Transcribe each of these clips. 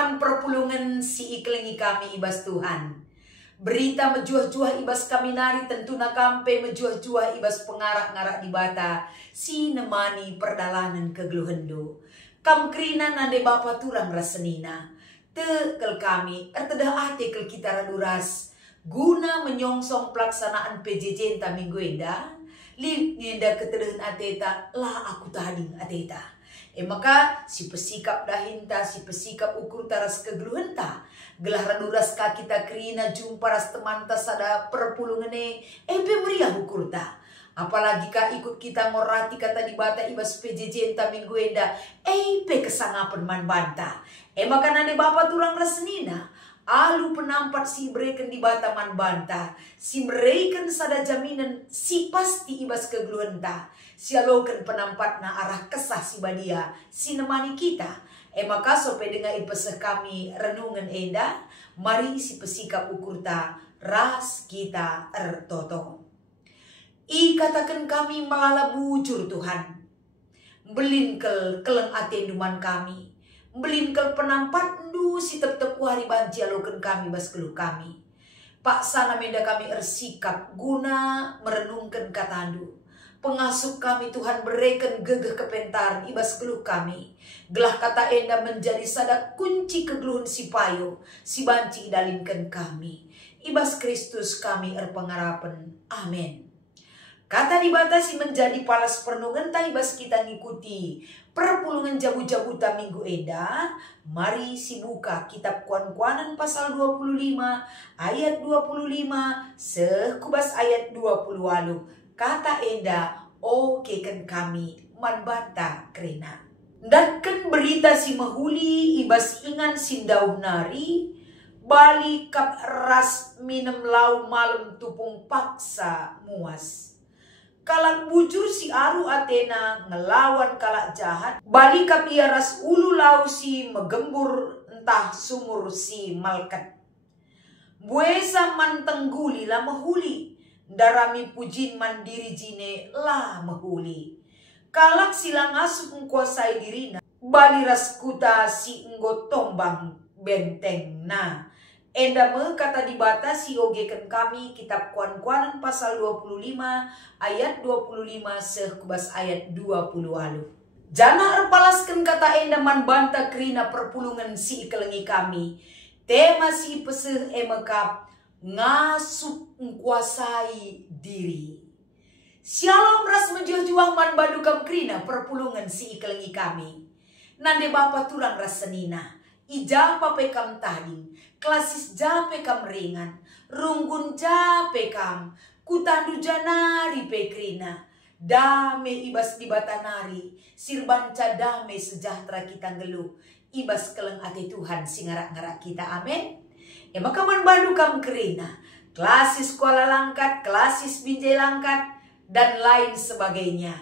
man perpulungan si iklengi kami ibas Tuhan. Berita mejuah-juah ibas kami nari tentu na kampe mejuah-juah ibas pengarak-ngarak di bata. Si nemani perdalanan kegluhendo. Kam krina nande bapa turang rasenina. Tekel kami ertedah kel kita raduras. Guna menyongsong pelaksanaan PJJ enta minggu enda. Li ngenda ketedahan ateta lah aku tading ateta. Maka si pesikap dahinta, si pesikap ukur taras kegluhenta. Gelah raduras ka kita krina jumpa ras teman ta sada perpulungane. Meriah ukur ta. Apalagi ka ikut kita ngorati kata di bata ibas PJJ enta minggu enda. Kesangapan man banta. Maka nane bapa turang rasenina. Alu penampat si bereken di bata man banta. Si mereken sada jaminan si pasti ibas kegluhenta. Si alokan penampat na arah kesah si badia. Si nemani kita. Maka sope dengan ipeseh kami renungan enda. Mari si pesikap ukurta ras kita ertoto. Katakan kami melala bujur Tuhan. Belinkel keleng atenduman kami. Belinkel penampat ndu si tep-tep wari banci alokan kami bas keluh kami. Paksa menda kami ersikap guna merenungkan katandu. Pengasuh kami Tuhan bereken gegeh kepentaran ibas keluh kami. Gelah kata enda menjadi sada kunci kegeluhan si payo. Si banci idalinkan kami. Ibas Kristus kami erpengarapan. Amin. Kata dibatasi menjadi palas pernungan ibas kita ngikuti perpulungan jabu-jabuta minggu eda. Mari si buka kitab Kuan-Kuanan pasal 25 ayat 25 sekubas ayat 20. Kata eda keken kami manbata krena. Datken berita si mahuli ibas ingan sindau nari. Bali kap ras minem lau malam tupung paksa muas. Kalak bujur si Aru Athena ngelawan kalak jahat. Bali kap ia ras ulu lau si megembur entah sumur si malkat. Buesa mantengguli lah mahuli. Darami pujin mandiri jine lah mahuli. Kalak silang asup mengkuasai dirina. Bali ras kuta si enggo tombang benteng na. Enda kata dibatasi ogekan kami kitab Kuan-Kuanan pasal 25 ayat 25 sekubas ayat 20. Jana erpalaskan kata enda man banta krina perpulungan si ikelengi kami. Tema si peseh emekap ngasup mengkuasai diri. Sialam ras menjuah-juah man badukam krina perpulungan si ikelengi kami. Nande bapa turang rasenina. Ijapa pekam tading, klasis jape kam ringan, runggun jape kam, kutandu janari pekrina, dame ibas di batanari, sirbanca dame sejahtera kita ngeluh, ibas keleng ati Tuhan singarak-ngarak kita, amin. Maka man badu kam kerina, klasis kuala langkat, klasis binjai langkat, dan lain sebagainya.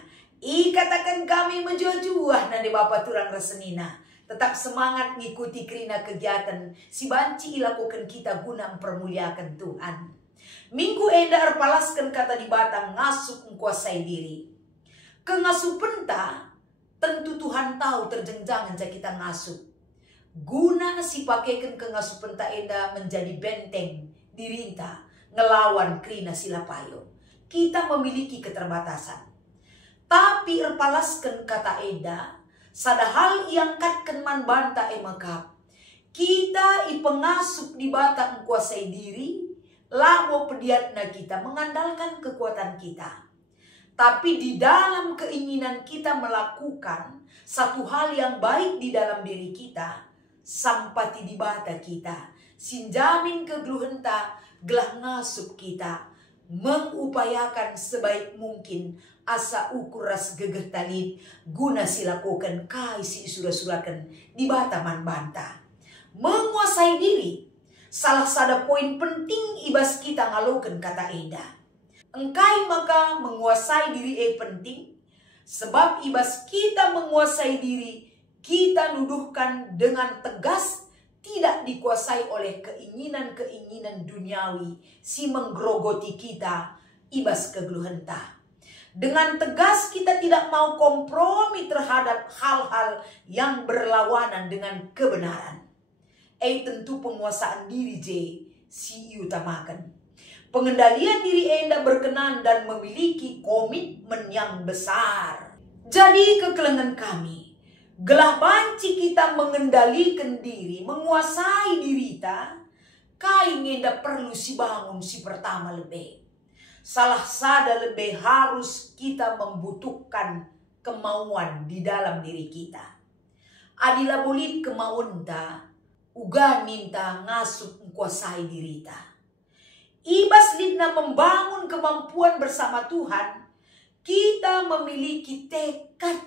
Katakan kami menjuah-juah nande bapa turang rasenina. Tetap semangat ngikuti krina kegiatan si banci ilakukan kita guna mempermuliakan Tuhan. Minggu enda erpalaskan kata di batang ngasup mengkuasai diri. Kengasup penta tentu Tuhan tahu terjengjangan jika kita ngasup. Guna si pakaikan kengasup penta enda menjadi benteng dirinta ngelawan krina silapayo. Kita memiliki keterbatasan. Tapi erpalaskan kata enda. Sadahal iangkatkan man banta emakap. Kita ipengasup di bata mengkuasai diri. Labo pediatna kita mengandalkan kekuatan kita. Tapi di dalam keinginan kita melakukan satu hal yang baik di dalam diri kita. Sampati di bata kita. Sinjamin kegeluhenta gelah ngasup kita. Mengupayakan sebaik mungkin asa ukur ras gegeh talib guna silakukan kai si surah-surahkan di bataman banta. Menguasai diri salah sada poin penting ibas kita ngaloken kata enda. Engkai maka menguasai diri penting sebab ibas kita menguasai diri kita nuduhkan dengan tegas tidak dikuasai oleh keinginan-keinginan duniawi si menggerogoti kita ibas kegeluhenta. Dengan tegas kita tidak mau kompromi terhadap hal-hal yang berlawanan dengan kebenaran. tentu penguasaan diri si utamakan. Pengendalian diri enda berkenan dan memiliki komitmen yang besar. Jadi kekelengan kami, gelah banci kita mengendalikan diri, menguasai diri ta, kai ngenda perlu si bangun si pertama lebih. Salah sada lebih harus kita membutuhkan kemauan di dalam diri kita. Adila boleh kemauan ta, uga minta ngasup kuasai diri ta. Ibas lidna membangun kemampuan bersama Tuhan, kita memiliki tekad,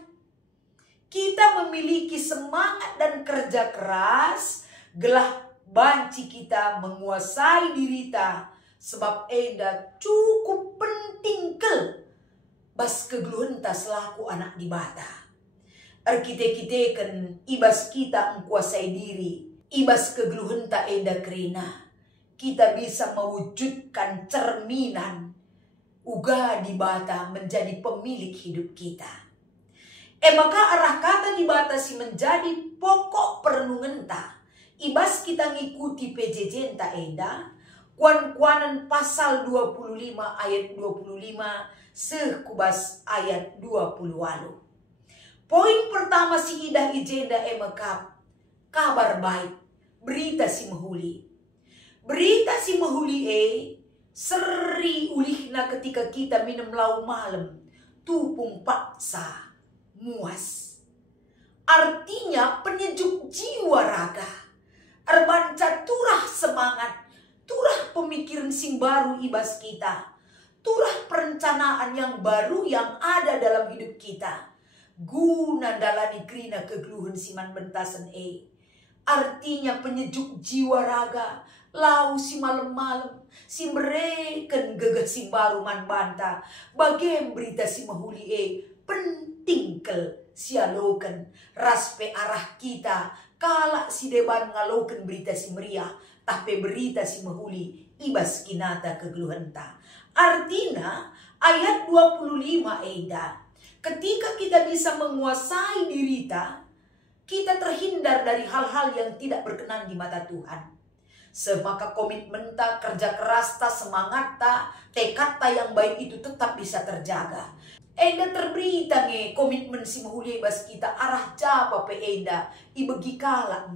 kita memiliki semangat dan kerja keras, gelah banci kita menguasai diri ta, sebab enda cukup penting kel bas kegluhun ta selaku anak di bata. Arkite-kite kan ibas kita menguasai diri, ibas kegluhun ta enda kerina, kita bisa mewujudkan cerminan uga di bata menjadi pemilik hidup kita. Maka arah kata di bata si menjadi pokok perenungan ta. Ibas kita ngikuti PJJ ta enda, kuan-kuanan pasal 25 ayat 25 sekubas ayat 20 walu. Poin pertama si idah ijenda emakap, kabar baik, berita si mahuli. Berita si mahuli seri ulihna ketika kita minum lau malam, tupung paksa, muas. Artinya penyejuk jiwa raga, arbanca turah semangat, turah pemikiran sing baru ibas kita, turah perencanaan yang baru yang ada dalam hidup kita. Guna dalani krina kegluhun siman bentasan artinya penyejuk jiwa raga, lau si malam-malam, si mereken gegah si baru man banta, bagem berita si mahuli penting kel sialokan, raspe arah kita, kala si deban ngalokan berita si meriah, tapi berita si mahuli, ibas kinata kegluhan ta. Artinya, ayat 25 eda, ketika kita bisa menguasai diri ta, kita terhindar dari hal-hal yang tidak berkenan di mata Tuhan. Semaka komitmen ta, kerja keras ta, semangat ta, tekad ta yang baik itu tetap bisa terjaga. Enda terberita komitmen si mahuli bas kita arah japa pe enda ibegi kalak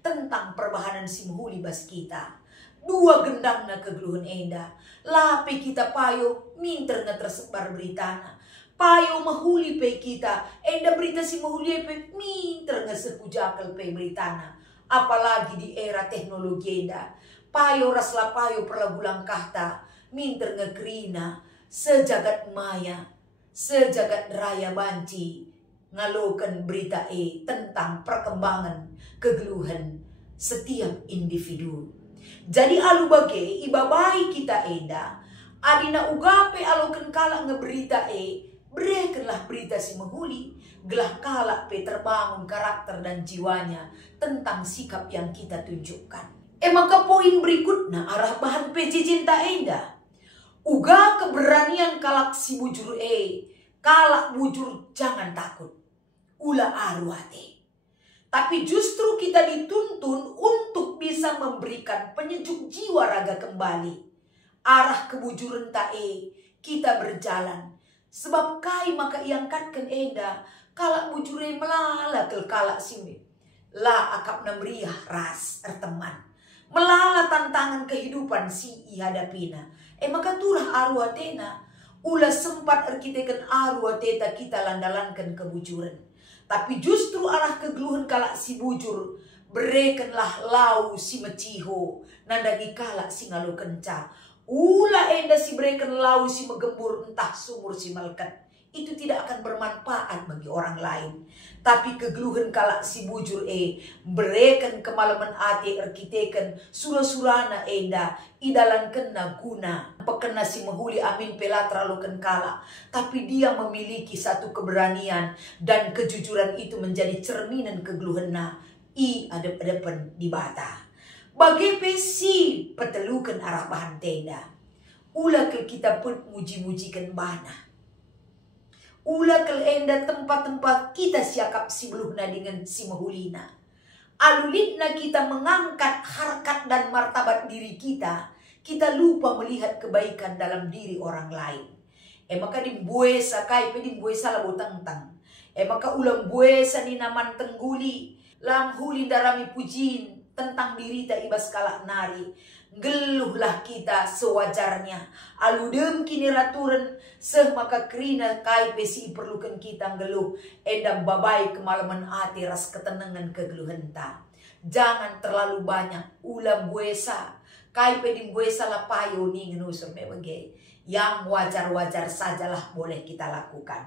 tentang perbahanan si mahuli bas kita. Dua gendang na kegluhun enda, lape kita payo minter na tersebar beritana. Payo mahuli pe kita, enda berita si mahuli pe minter nga sepujakal pe beritana. Apalagi di era teknologi enda, payo rasla payo perlagulang kahta, minter nga kerina, sejagat maya, sejagat raya banci, ngalokan berita tentang perkembangan kegeluhan setiap individu. Jadi alu bage ibabai kita enda, adina ugape alokan kalak ngeberita berekenlah berita si mahuli, gelah kalak pe terbangun karakter dan jiwanya tentang sikap yang kita tunjukkan. Maka poin berikutnya arah bahan PJJ ta enda, uga keberanian kalak si bujur kalak bujur jangan takut, ula aruate. Tapi justru kita dituntun untuk bisa memberikan penyejuk jiwa raga kembali. Arah kebujuran ta kita berjalan. Sebab kai maka iangkatkan enda, kalak bujure melala kel kalak simi. La akap namriah ras erteman. Melala tantangan kehidupan si ihadapina. Maka turah aruatena. Ula sempat arkitekan aruateta kita landalankan kebujuran. Tapi justru arah kegluhan kalak si bujur, berekenlah lau si meciho, nandagi kalak si ngalu kenca. Ula enda si bereken lau si megembur entah sumur si malkat. Itu tidak akan bermanfaat bagi orang lain. Tapi kegluhan kalak si bujur bereken kemalaman ate arkiteken sura-surana enda idalan kena guna pekena si mahuli amin pelatra loken kala. Tapi dia memiliki satu keberanian dan kejujuran itu menjadi cerminan kegluhanna adep-adepan di bata. Bagai pesi petelukan arah bahan tenda. Ula ke kita pun muji-mujikan bana. Ula ke enda tempat-tempat kita siakap si beluhna dengan si mahulina. Alulitna kita mengangkat harkat dan martabat diri kita, kita lupa melihat kebaikan dalam diri orang lain. Maka dimbuesa kai pe dimbuesa labo tangtang. Maka ulang buesa ni naman tengguli, lam huli darami pujin tentang diri ta ibas kalak nari. Geluhlah kita sewajarnya. Aludem kini raturan seh maka krina kai pesi perlukan kita geluh. Edam babai kemalaman hati ras ketenangan kegeluhan ta. Jangan terlalu banyak ulam buesa. Kai pedim buesa la payo ni ngenusur mebage. Yang wajar-wajar sajalah boleh kita lakukan.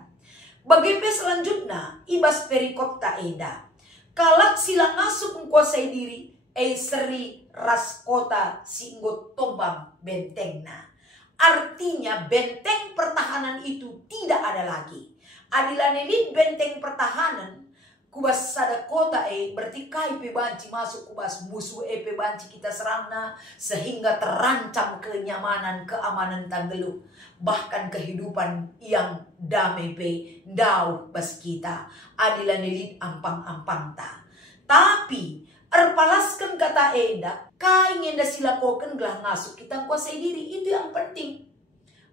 Bagaimana selanjutnya ibas perikop ta eda. Kalak silang masuk menguasai diri. Seri ras kota singgot tombang bentengna. Artinya benteng pertahanan itu tidak ada lagi. Adilan ini benteng pertahanan kubas sada kota berarti kai pe banci masuk kubas musuh pe banci kita serangna sehingga terancam kenyamanan keamanan tanggeluh bahkan kehidupan yang damai pe dau bas kita adilan elit ampang-ampang ta. Tapi erpalaskan kata eda, kai ngenda silakokan gelah ngasuk kita kuasai diri, itu yang penting.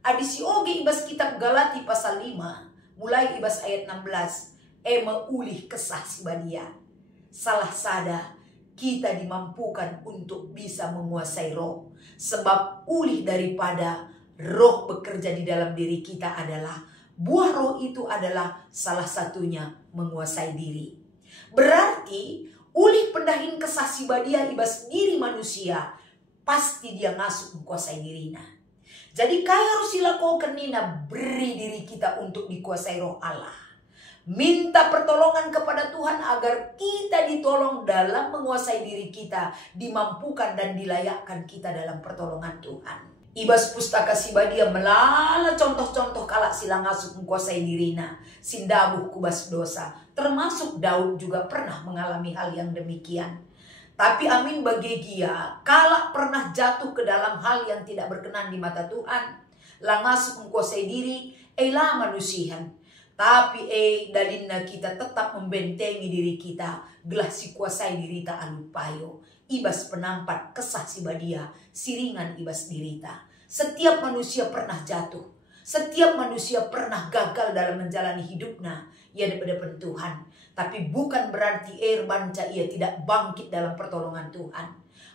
Adisi oge ibas kitab Galati pasal 5, mulai ibas ayat 16, ulih kesah si badia. Salah sada, kita dimampukan untuk bisa menguasai roh. Sebab ulih daripada roh bekerja di dalam diri kita adalah, buah roh itu adalah salah satunya menguasai diri. Berarti, ulih pendahin kesah si badia ibas diri manusia, pasti dia ngasuh menguasai dirinya. Jadi kaya harus dilakukan nina beri diri kita untuk dikuasai roh Allah. Minta pertolongan kepada Tuhan agar kita ditolong dalam menguasai diri kita, dimampukan dan dilayakkan kita dalam pertolongan Tuhan. Ibas pustaka si badia melala contoh-contoh kalak silang ngasuh menguasai dirina, sindabuh kubas dosa. Termasuk Daud juga pernah mengalami hal yang demikian. Tapi amin bagi dia, kalak pernah jatuh ke dalam hal yang tidak berkenan di mata Tuhan, langasuh menguasai diri, lah manusian. Tapi dalinna kita tetap membentengi diri kita, gelah si kuasai diri ta alupayo. Ibas penampat kesah si badia, siringan ibas dirita. Setiap manusia pernah jatuh. Setiap manusia pernah gagal dalam menjalani hidupnya. Ia depan Tuhan. Tapi bukan berarti banca ia tidak bangkit dalam pertolongan Tuhan.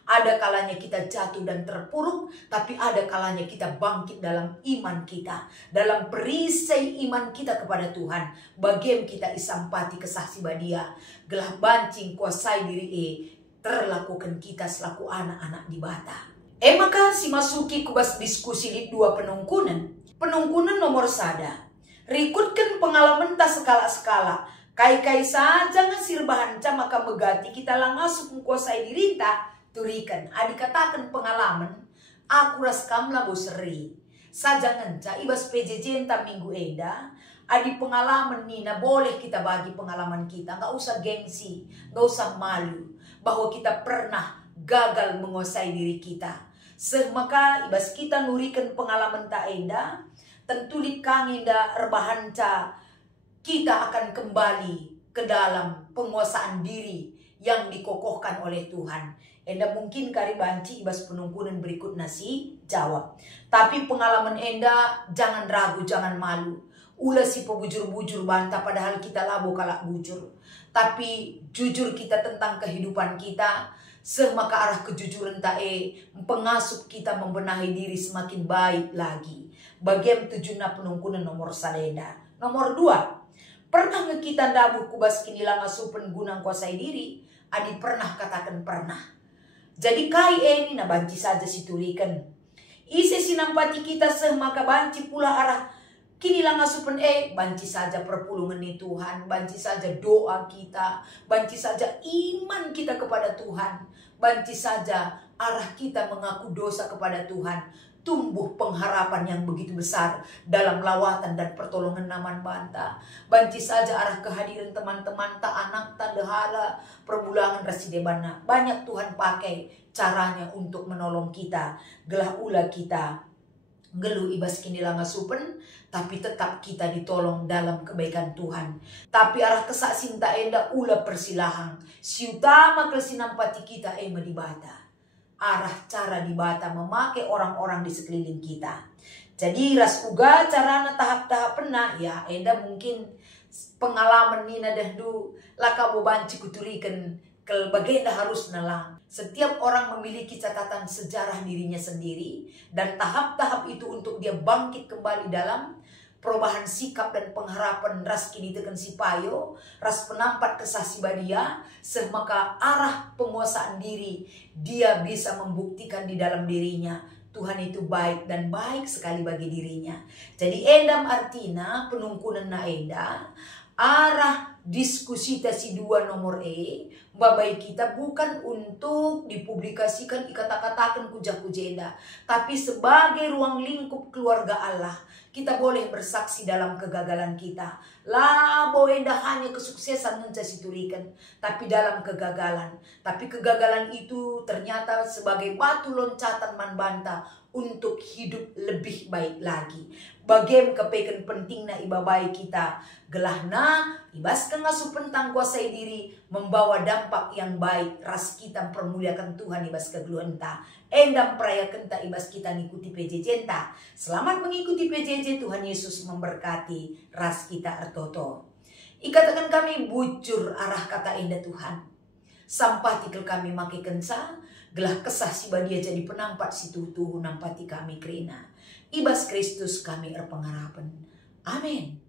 Ada kalanya kita jatuh dan terpuruk. Tapi ada kalanya kita bangkit dalam iman kita. Dalam perisai iman kita kepada Tuhan. Bagian kita isampati kesah si badia. Gelah bancing kuasai diri terlakukan kita selaku anak-anak di bata. Maka si masuki kubas diskusi di dua penungkunan. Penungkunan nomor sada. Rikutkan pengalaman ta skala-skala. Kai-kai saja ngasir bahan ca maka megati kita langasuk menguasai diri ta. Turikan. Adi katakan pengalaman. Aku ras kamla boseri. Saja ngenca ibas PJJ entah minggu eda. Adi pengalaman nina boleh kita bagi pengalaman kita. Nggak usah gengsi. Nggak usah malu. Bahwa kita pernah gagal menguasai diri kita. Maka ibas kita nurikan pengalaman tak enda, tentu likangida erbahanca kita akan kembali ke dalam penguasaan diri yang dikokohkan oleh Tuhan. Enda mungkin kari banci ibas penungkunan berikut nasi jawab. Tapi pengalaman enda jangan ragu, jangan malu. Ulah si pebujur-bujur bantah padahal kita labo kalak bujur. Tapi jujur kita tentang kehidupan kita. Maka arah kejujuran tae pengasuh kita membenahi diri semakin baik lagi. Bagian tujuhna penungkunan nomor saleda. Nomor 2. Pernah kita dabuh kubas kinilang asupen gunang kuasai diri? Adi pernah katakan pernah. Jadi kai ini na banci saja situlikan. Ise sinampati kita maka banci pula arah kini lang asupan banci saja perpulungan ni Tuhan, banci saja doa kita, banci saja iman kita kepada Tuhan, banci saja arah kita mengaku dosa kepada Tuhan, tumbuh pengharapan yang begitu besar dalam lawatan dan pertolongan naman banta. Banci saja arah kehadiran teman-teman tak anak tak dehala perbulangan residebana. Banyak Tuhan pakai caranya untuk menolong kita, gelah ula kita Ngelu ibas kini langa supen, tapi tetap kita ditolong dalam kebaikan Tuhan. Tapi arah kesak sinta enda ula persilahang. Si utama kesinampati kita ema dibata. Arah cara dibata memakai orang-orang di sekeliling kita. Jadi ras uga carana tahap-tahap pena ya enda mungkin pengalaman nina dahdu laka bobanci kuturikan kel bagenda harus nalang. Setiap orang memiliki catatan sejarah dirinya sendiri dan tahap-tahap itu untuk dia bangkit kembali dalam perubahan sikap dan pengharapan ras kini tekan si payo, ras penampat kesah si badia, semaka arah penguasaan diri dia bisa membuktikan di dalam dirinya. Tuhan itu baik dan baik sekali bagi dirinya. Jadi endam artina penungkunan na enda arah diskusi si dua nomor babai kita bukan untuk dipublikasikan ikata-katakan kuja-kujenda, tapi sebagai ruang lingkup keluarga Allah kita boleh bersaksi dalam kegagalan kita. Lah boenda hanya kesuksesan mencasiturikan, tapi dalam kegagalan. Tapi kegagalan itu ternyata sebagai batu loncatan manbanta untuk hidup lebih baik lagi. Bagem kepekan pentingna ibabai kita gelahna ibas kengasu pentang kuasai diri membawa dampak yang baik ras kita permuliakan Tuhan ibas kegeluenta endam perayakan ta ibas kita ngikuti PJJ ta. Selamat mengikuti PJJ, Tuhan Yesus memberkati ras kita ertoto. Ikatakan kami bujur arah kata enda Tuhan. Sampah tikel kami make kensa gelah kesah si badia jadi penampat si tuhu nampati kami kerina. Ibas Kristus kami erpengharapan. Amin.